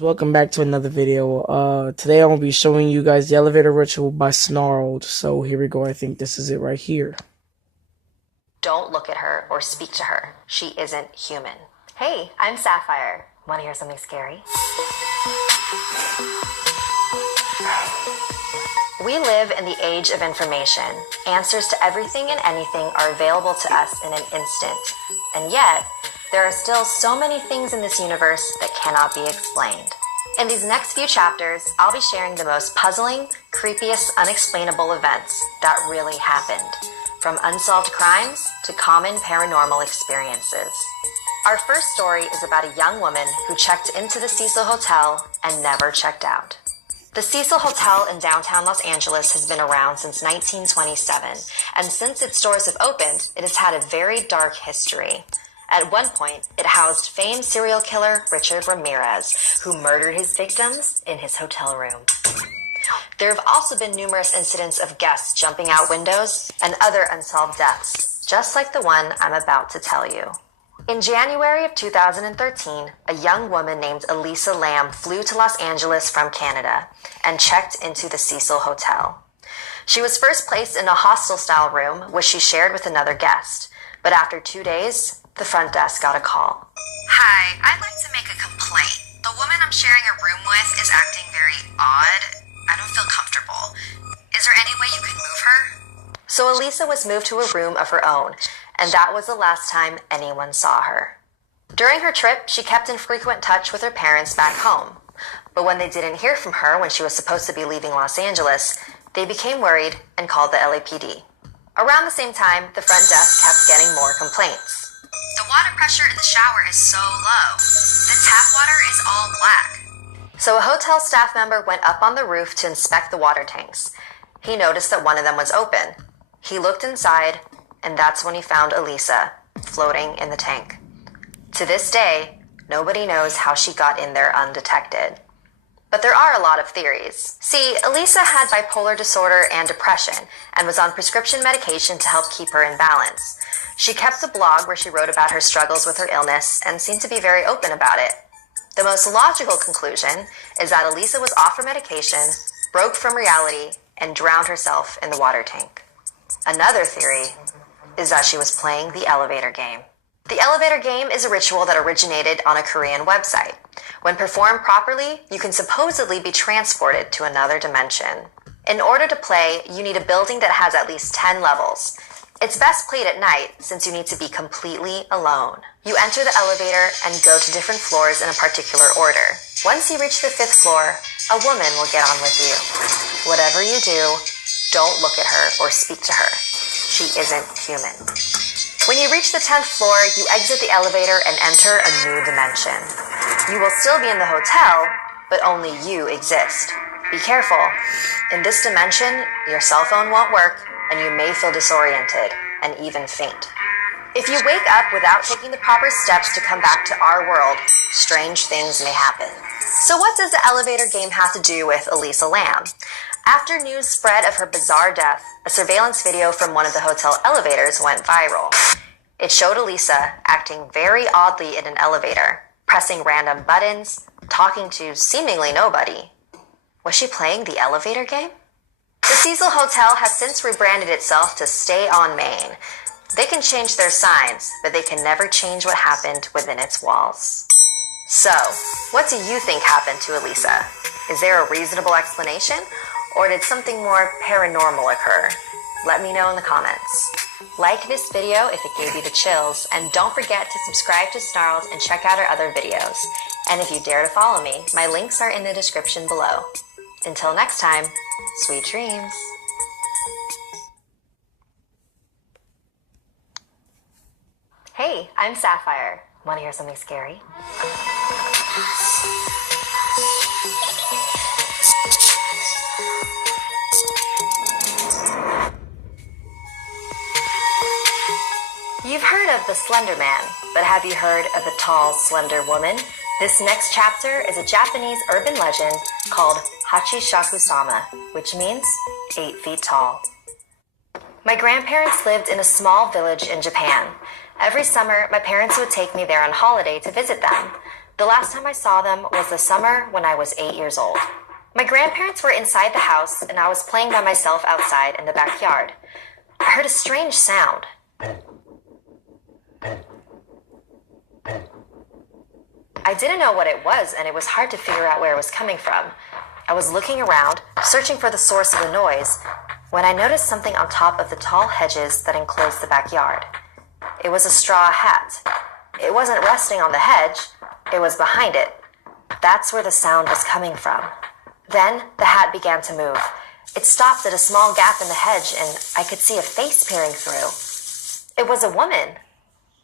Welcome back to another video. Today I'm going to be showing you guys the elevator ritual by Snarled. So here we go. I think this is it right here. Don't look at her or speak to her. She isn't human. Hey, I'm Sapphire. Want to hear something scary? We live in the age of information. Answers to everything and anything are available to us in an instant. And yet, there are still so many things in this universe that cannot be explained. In these next few chapters, I'll be sharing the most puzzling, creepiest, unexplainable events that really happened, from unsolved crimes to common paranormal experiences. Our first story is about a young woman who checked into the Cecil Hotel and never checked out. The Cecil Hotel in downtown Los Angeles has been around since 1927, and since its doors have opened, it has had a very dark history. At one point, it housed famed serial killer Richard Ramirez, who murdered his victims in his hotel room. There have also been numerous incidents of guests jumping out windows and other unsolved deaths, just like the one I'm about to tell you. In January of 2013, a young woman named Elisa Lam flew to Los Angeles from Canada and checked into the Cecil Hotel. She was first placed in a hostel-style room, which she shared with another guest, but after 2 days, the front desk got a call. Hi, I'd like to make a complaint. The woman I'm sharing a room with is acting very odd. I don't feel comfortable. Is there any way you can move her? So Elisa was moved to a room of her own, and that was the last time anyone saw her. During her trip, she kept in frequent touch with her parents back home. But when they didn't hear from her when she was supposed to be leaving Los Angeles, they became worried and called the LAPD. Around the same time, the front desk kept getting more complaints. The water pressure in the shower is so low. The tap water is all black. So a hotel staff member went up on the roof to inspect the water tanks. He noticed that one of them was open. He looked inside, and that's when he found Elisa floating in the tank. To this day, nobody knows how she got in there undetected. But there are a lot of theories. See, Elisa had bipolar disorder and depression and was on prescription medication to help keep her in balance. She kept a blog where she wrote about her struggles with her illness and seemed to be very open about it. The most logical conclusion is that Elisa was off her medication, broke from reality, and drowned herself in the water tank. Another theory is that she was playing the elevator game. The elevator game is a ritual that originated on a Korean website. When performed properly, you can supposedly be transported to another dimension. In order to play, you need a building that has at least 10 levels. It's best played at night since you need to be completely alone. You enter the elevator and go to different floors in a particular order. Once you reach the 5th floor, a woman will get on with you. Whatever you do, don't look at her or speak to her. She isn't human. When you reach the 10th floor, you exit the elevator and enter a new dimension. You will still be in the hotel, but only you exist. Be careful. In this dimension, your cell phone won't work, and you may feel disoriented and even faint. If you wake up without taking the proper steps to come back to our world, strange things may happen. So what does the elevator game have to do with Elisa Lam? After news spread of her bizarre death, a surveillance video from one of the hotel elevators went viral. It showed Elisa acting very oddly in an elevator, pressing random buttons, talking to seemingly nobody. Was she playing the elevator game? The Cecil Hotel has since rebranded itself to Stay on Main. They can change their signs, but they can never change what happened within its walls. So, what do you think happened to Elisa? Is there a reasonable explanation, or did something more paranormal occur? Let me know in the comments. Like this video if it gave you the chills, and don't forget to subscribe to Snarled and check out our other videos. And if you dare to follow me, my links are in the description below. Until next time, sweet dreams. Hey, I'm Sapphire. Want to hear something scary? You've heard of the Slender Man, but have you heard of the tall, slender woman? This next chapter is a Japanese urban legend called Hachishaku-sama, which means 8 feet tall. My grandparents lived in a small village in Japan. Every summer, my parents would take me there on holiday to visit them. The last time I saw them was the summer when I was 8 years old. My grandparents were inside the house, and I was playing by myself outside in the backyard. I heard a strange sound. I didn't know what it was, and it was hard to figure out where it was coming from. I was looking around, searching for the source of the noise, when I noticed something on top of the tall hedges that enclosed the backyard. It was a straw hat. It wasn't resting on the hedge, it was behind it. That's where the sound was coming from. Then the hat began to move. It stopped at a small gap in the hedge, and I could see a face peering through. It was a woman,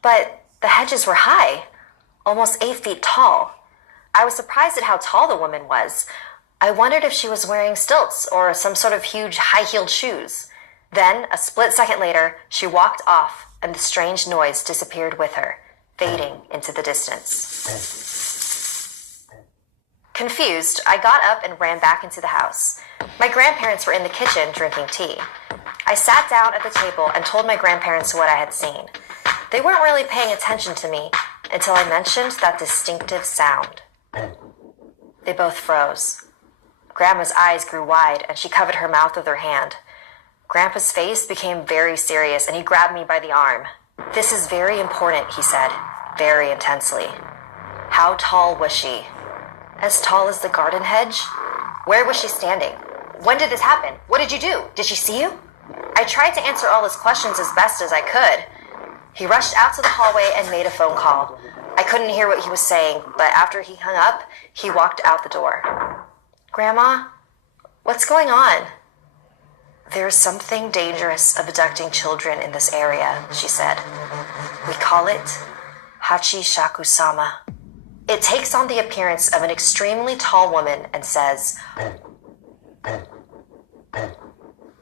but the hedges were high, almost 8 feet tall. I was surprised at how tall the woman was. I wondered if she was wearing stilts or some sort of huge high-heeled shoes. Then, a split second later, she walked off, and the strange noise disappeared with her, fading into the distance. Confused, I got up and ran back into the house. My grandparents were in the kitchen drinking tea. I sat down at the table and told my grandparents what I had seen. They weren't really paying attention to me until I mentioned that distinctive sound. They both froze. Grandma's eyes grew wide, and she covered her mouth with her hand. Grandpa's face became very serious, and he grabbed me by the arm. "This is very important," he said, very intensely. "How tall was she?" "As tall as the garden hedge." "Where was she standing? When did this happen? What did you do? Did she see you?" I tried to answer all his questions as best as I could. He rushed out to the hallway and made a phone call. I couldn't hear what he was saying, but after he hung up, he walked out the door. "Grandma, what's going on?" "There's something dangerous abducting children in this area," she said. "We call it Hachishaku-sama. It takes on the appearance of an extremely tall woman and says,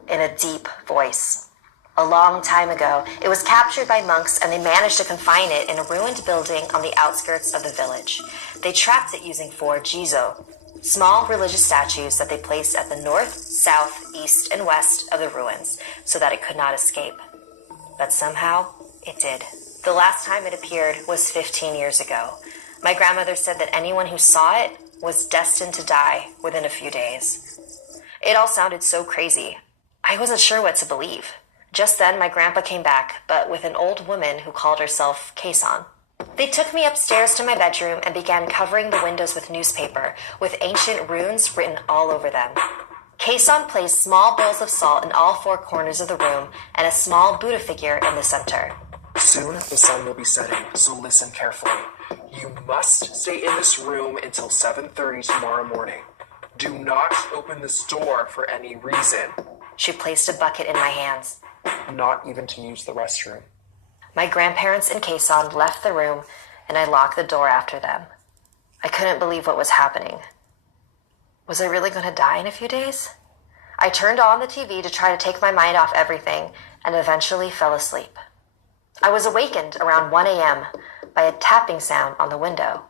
in a deep voice. A long time ago, it was captured by monks, and they managed to confine it in a ruined building on the outskirts of the village. They trapped it using 4 jizo, small religious statues that they placed at the north, south, east, and west of the ruins so that it could not escape. But somehow, it did. The last time it appeared was 15 years ago. My grandmother said that anyone who saw it was destined to die within a few days. It all sounded so crazy. I wasn't sure what to believe. Just then, my grandpa came back, but with an old woman who called herself Keisan. They took me upstairs to my bedroom and began covering the windows with newspaper, with ancient runes written all over them. Keisan placed small bowls of salt in all 4 corners of the room and a small Buddha figure in the center. "Soon the sun will be setting, so listen carefully. You must stay in this room until 7:30 tomorrow morning. Do not open this door for any reason. She placed a bucket in my hands. Not even to use the restroom." My grandparents and Keisan left the room, and I locked the door after them. I couldn't believe what was happening. Was I really going to die in a few days? I turned on the TV to try to take my mind off everything, and eventually fell asleep. I was awakened around 1 a.m. by a tapping sound on the window.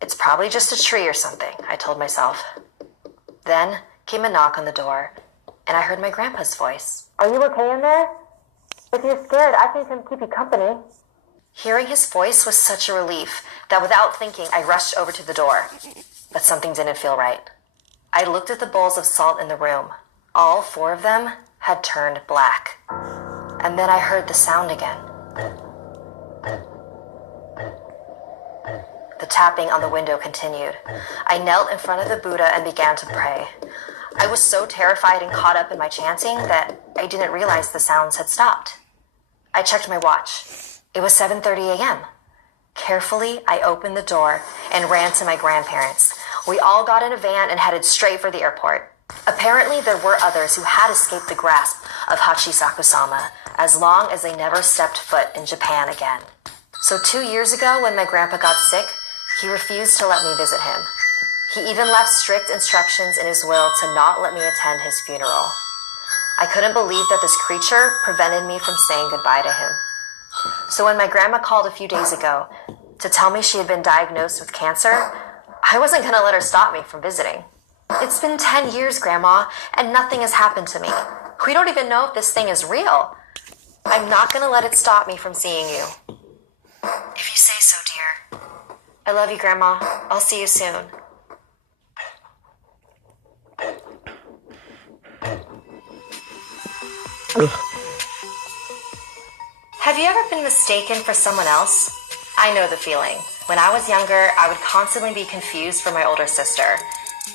It's probably just a tree or something, I told myself. Then came a knock on the door, and I heard my grandpa's voice. "Are you okay in there? If you're scared, I can come keep you company." Hearing his voice was such a relief that without thinking, I rushed over to the door. But something didn't feel right. I looked at the bowls of salt in the room. All 4 of them had turned black. And then I heard the sound again. The tapping on the window continued. I knelt in front of the Buddha and began to pray. I was so terrified and caught up in my chanting that I didn't realize the sounds had stopped. I checked my watch. It was 7:30 a.m. Carefully, I opened the door and ran to my grandparents. We all got in a van and headed straight for the airport. Apparently, there were others who had escaped the grasp of Hachisaku-sama as long as they never stepped foot in Japan again. So 2 years ago, when my grandpa got sick, he refused to let me visit him. He even left strict instructions in his will to not let me attend his funeral. I couldn't believe that this creature prevented me from saying goodbye to him. So when my grandma called a few days ago to tell me she had been diagnosed with cancer, I wasn't going to let her stop me from visiting. It's been 10 years, Grandma, and nothing has happened to me. We don't even know if this thing is real. I'm not going to let it stop me from seeing you. If you say so, dear. I love you, Grandma. I'll see you soon. Ugh. Have you ever been mistaken for someone else? I know the feeling. When I was younger, I would constantly be confused for my older sister.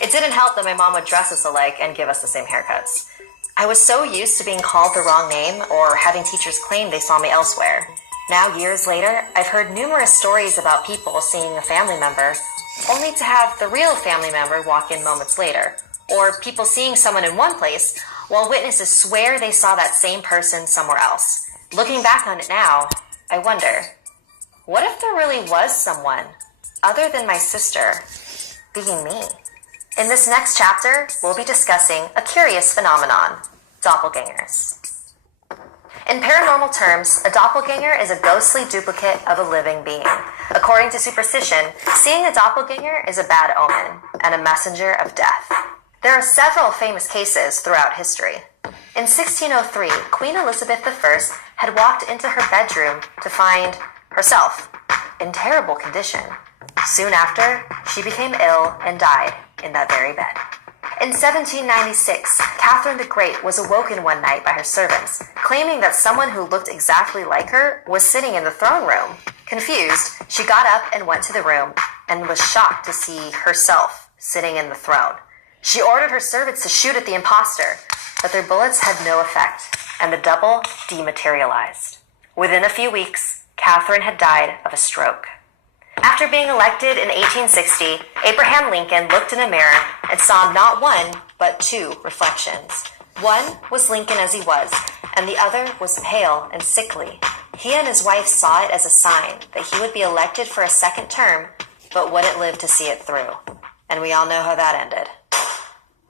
It didn't help that my mom would dress us alike and give us the same haircuts. I was so used to being called the wrong name or having teachers claim they saw me elsewhere. Now, years later, I've heard numerous stories about people seeing a family member, only to have the real family member walk in moments later, or people seeing someone in one place while witnesses swear they saw that same person somewhere else. Looking back on it now, I wonder, what if there really was someone other than my sister being me? In this next chapter, we'll be discussing a curious phenomenon, doppelgangers. In paranormal terms, a doppelganger is a ghostly duplicate of a living being. According to superstition, seeing a doppelganger is a bad omen and a messenger of death. There are several famous cases throughout history. In 1603, Queen Elizabeth I had walked into her bedroom to find herself in terrible condition. Soon after, she became ill and died in that very bed. In 1796, Catherine the Great was awoken one night by her servants, claiming that someone who looked exactly like her was sitting in the throne room. Confused, she got up and went to the room and was shocked to see herself sitting in the throne. She ordered her servants to shoot at the imposter, but their bullets had no effect, and the double dematerialized. Within a few weeks, Catherine had died of a stroke. After being elected in 1860, Abraham Lincoln looked in a mirror and saw not one, but two reflections. One was Lincoln as he was, and the other was pale and sickly. He and his wife saw it as a sign that he would be elected for a second term, but wouldn't live to see it through. And we all know how that ended.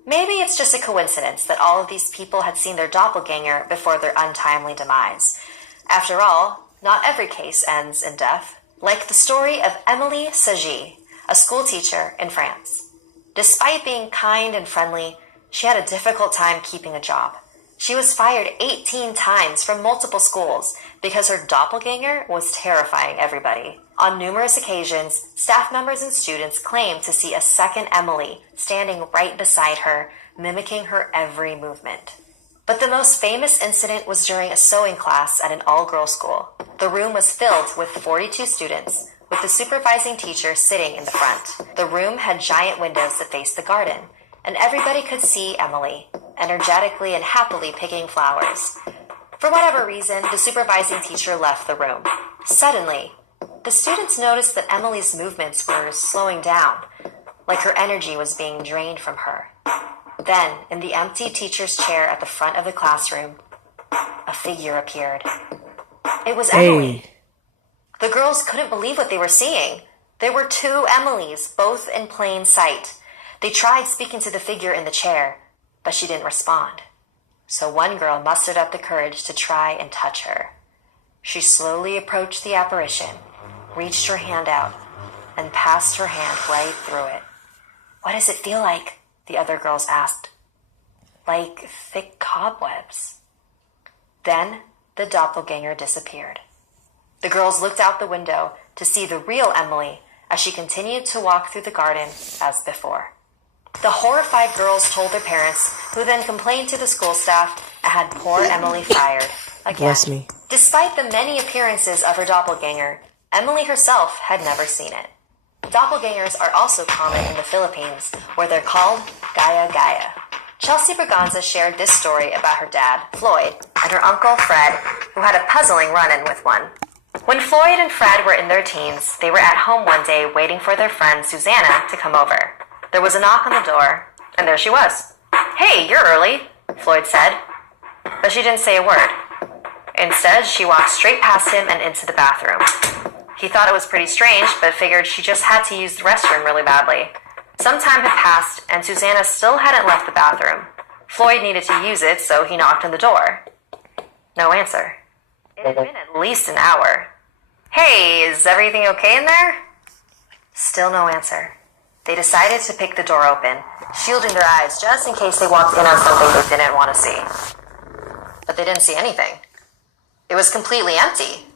Maybe it's just a coincidence that all of these people had seen their doppelganger before their untimely demise. After all, not every case ends in death. Like the story of Emily Sagy, a schoolteacher in France. Despite being kind and friendly, she had a difficult time keeping a job. She was fired 18 times from multiple schools because her doppelganger was terrifying everybody. On numerous occasions, staff members and students claimed to see a second Emily standing right beside her, mimicking her every movement. But the most famous incident was during a sewing class at an all-girls school. The room was filled with 42 students, with the supervising teacher sitting in the front. The room had giant windows that faced the garden, and everybody could see Emily, energetically and happily picking flowers. For whatever reason, the supervising teacher left the room. Suddenly, the students noticed that Emily's movements were slowing down, like her energy was being drained from her. Then, in the empty teacher's chair at the front of the classroom, a figure appeared. It was Emily. Hey. The girls couldn't believe what they were seeing. There were two Emilys, both in plain sight. They tried speaking to the figure in the chair, but she didn't respond. So one girl mustered up the courage to try and touch her. She slowly approached the apparition, reached her hand out, and passed her hand right through it. "What does it feel like?" the other girls asked. "Like thick cobwebs." Then the doppelganger disappeared. The girls looked out the window to see the real Emily as she continued to walk through the garden as before. The horrified girls told their parents, who then complained to the school staff and had poor Emily fired again. Bless me. Despite the many appearances of her doppelganger, Emily herself had never seen it. Doppelgangers are also common in the Philippines, where they're called gaya-gaya. Chelsea Braganza shared this story about her dad, Floyd, and her uncle, Fred, who had a puzzling run-in with one. When Floyd and Fred were in their teens, they were at home one day waiting for their friend Susanna to come over. There was a knock on the door, and there she was. "Hey, you're early," Floyd said. But she didn't say a word. Instead, she walked straight past him and into the bathroom. He thought it was pretty strange, but figured she just had to use the restroom really badly. Some time had passed, and Susanna still hadn't left the bathroom. Floyd needed to use it, so he knocked on the door. No answer. It had been at least an hour. "Hey, is everything okay in there?" Still no answer. They decided to pick the door open, shielding their eyes just in case they walked in on something they didn't want to see. But they didn't see anything. It was completely empty.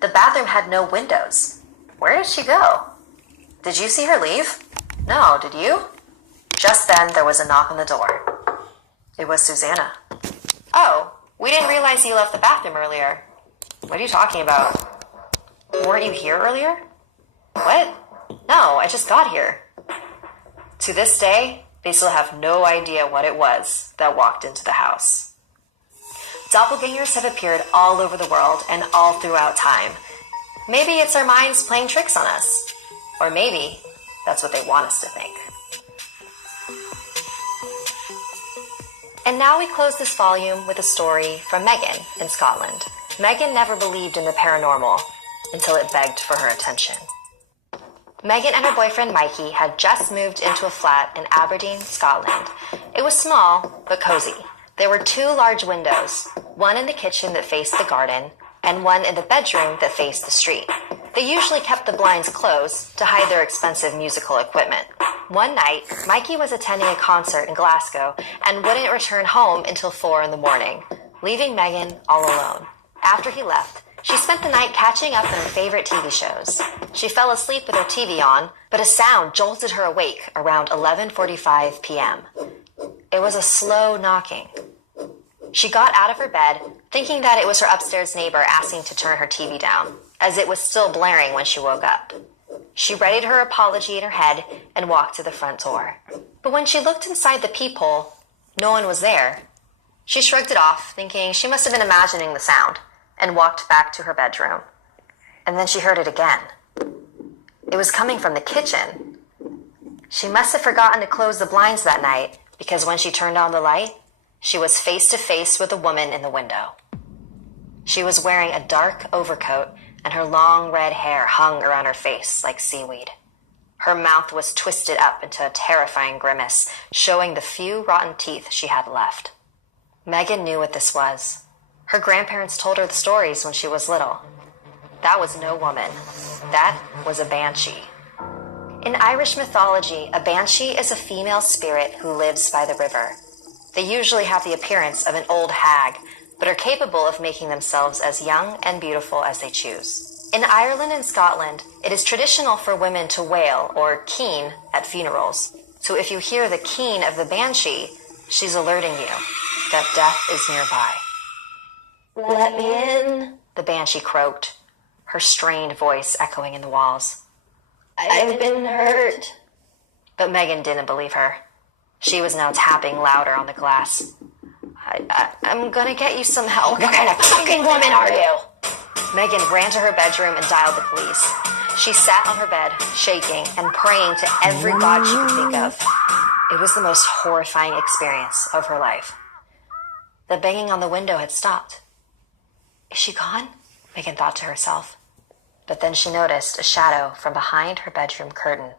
The bathroom had no windows. Where did she go? Did you see her leave? No, did you? Just then, there was a knock on the door. It was Susanna. Oh, we didn't realize you left the bathroom earlier. What are you talking about? Weren't you here earlier? What? No, I just got here. To this day, they still have no idea what it was that walked into the house. Doppelgangers have appeared all over the world and all throughout time. Maybe it's our minds playing tricks on us. Or maybe that's what they want us to think. And now we close this volume with a story from Megan in Scotland. Megan never believed in the paranormal until it begged for her attention. Megan and her boyfriend Mikey had just moved into a flat in Aberdeen, Scotland. It was small, but cozy. There were 2 large windows, one in the kitchen that faced the garden, and one in the bedroom that faced the street. They usually kept the blinds closed to hide their expensive musical equipment. One night, Mikey was attending a concert in Glasgow and wouldn't return home until 4 in the morning, leaving Megan all alone. After he left, she spent the night catching up on her favorite TV shows. She fell asleep with her TV on, but a sound jolted her awake around 11:45 p.m. It was a slow knocking. She got out of her bed, thinking that it was her upstairs neighbor asking to turn her TV down, as it was still blaring when she woke up. She readied her apology in her head and walked to the front door. But when she looked inside the peephole, no one was there. She shrugged it off, thinking she must have been imagining the sound, and walked back to her bedroom. And then she heard it again. It was coming from the kitchen. She must have forgotten to close the blinds that night, because when she turned on the light, she was face to face with a woman in the window. She was wearing a dark overcoat, and her long red hair hung around her face like seaweed. Her mouth was twisted up into a terrifying grimace, showing the few rotten teeth she had left. Megan knew what this was. Her grandparents told her the stories when she was little. That was no woman. That was a banshee. In Irish mythology, a banshee is a female spirit who lives by the river. They usually have the appearance of an old hag, but are capable of making themselves as young and beautiful as they choose. In Ireland and Scotland, it is traditional for women to wail or keen at funerals. So if you hear the keen of the banshee, she's alerting you that death is nearby. "Let me in," the banshee croaked, her strained voice echoing in the walls. "I've been hurt." But Megan didn't believe her. She was now tapping louder on the glass. I'm gonna get you some help." "What kind of fucking woman are you?" Megan ran to her bedroom and dialed the police. She sat on her bed, shaking and praying to every god she could think of. It was the most horrifying experience of her life. The banging on the window had stopped. Is she gone? Megan thought to herself. But then she noticed a shadow from behind her bedroom curtain.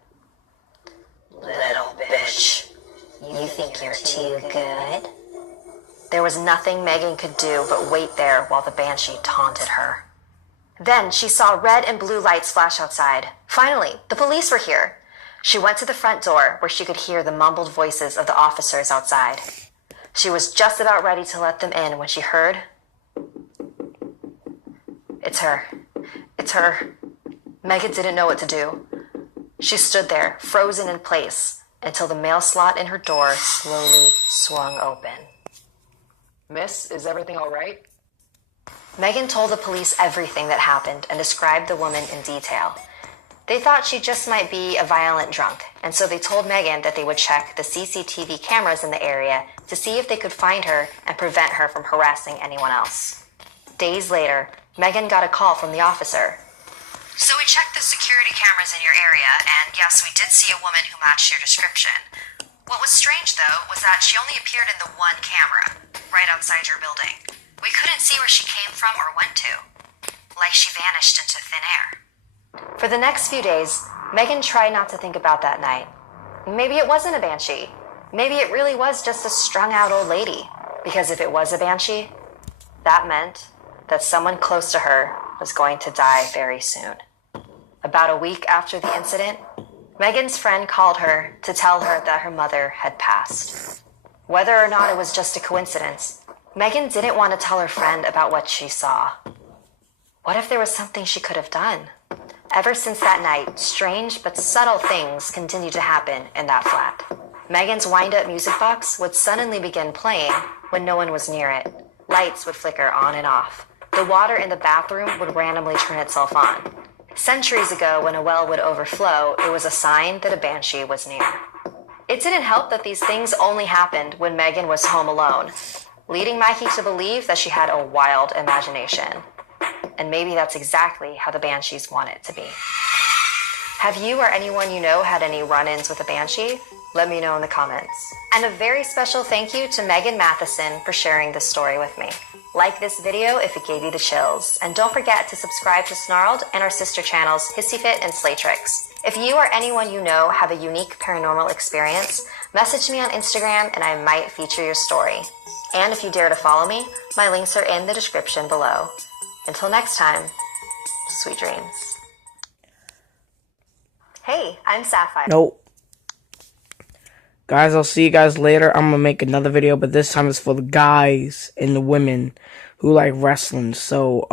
"Little bitch, you think you're too good?" There was nothing Megan could do but wait there while the banshee taunted her. Then she saw red and blue lights flash outside. Finally, the police were here. She went to the front door where she could hear the mumbled voices of the officers outside. She was just about ready to let them in when she heard, "It's her. It's her." Megan didn't know what to do. She stood there, frozen in place, until the mail slot in her door slowly swung open. "Miss, is everything all right?" Megan told the police everything that happened and described the woman in detail. They thought she just might be a violent drunk, and so they told Megan that they would check the CCTV cameras in the area to see if they could find her and prevent her from harassing anyone else. Days later, Megan got a call from the officer. "So we checked the security cameras in your area, and yes, we did see a woman who matched your description. What was strange, though, was that she only appeared in the one camera, right outside your building. We couldn't see where she came from or went to. Like she vanished into thin air." For the next few days, Megan tried not to think about that night. Maybe it wasn't a banshee. Maybe it really was just a strung-out old lady. Because if it was a banshee, that meant that someone close to her was going to die very soon. About a week after the incident, Megan's friend called her to tell her that her mother had passed. Whether or not it was just a coincidence, Megan didn't want to tell her friend about what she saw. What if there was something she could have done? Ever since that night, strange but subtle things continued to happen in that flat. Megan's wind-up music box would suddenly begin playing when no one was near it. Lights would flicker on and off. The water in the bathroom would randomly turn itself on. Centuries ago, when a well would overflow, it was a sign that a banshee was near. It didn't help that these things only happened when Megan was home alone, leading Mikey to believe that she had a wild imagination. And maybe that's exactly how the banshees want it to be. Have you or anyone you know had any run-ins with a banshee? Let me know in the comments. And a very special thank you to Megan Matheson for sharing this story with me. Like this video if it gave you the chills. And don't forget to subscribe to Snarled and our sister channels, HissyFit and Slaytrix. If you or anyone you know have a unique paranormal experience, message me on Instagram and I might feature your story. And if you dare to follow me, my links are in the description below. Until next time, sweet dreams. Hey, I'm Sapphire. Nope. Guys, I'll see you guys later. I'm gonna make another video, but this time it's for the guys and the women who like wrestling. So,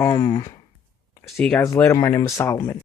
see you guys later. My name is Solomon.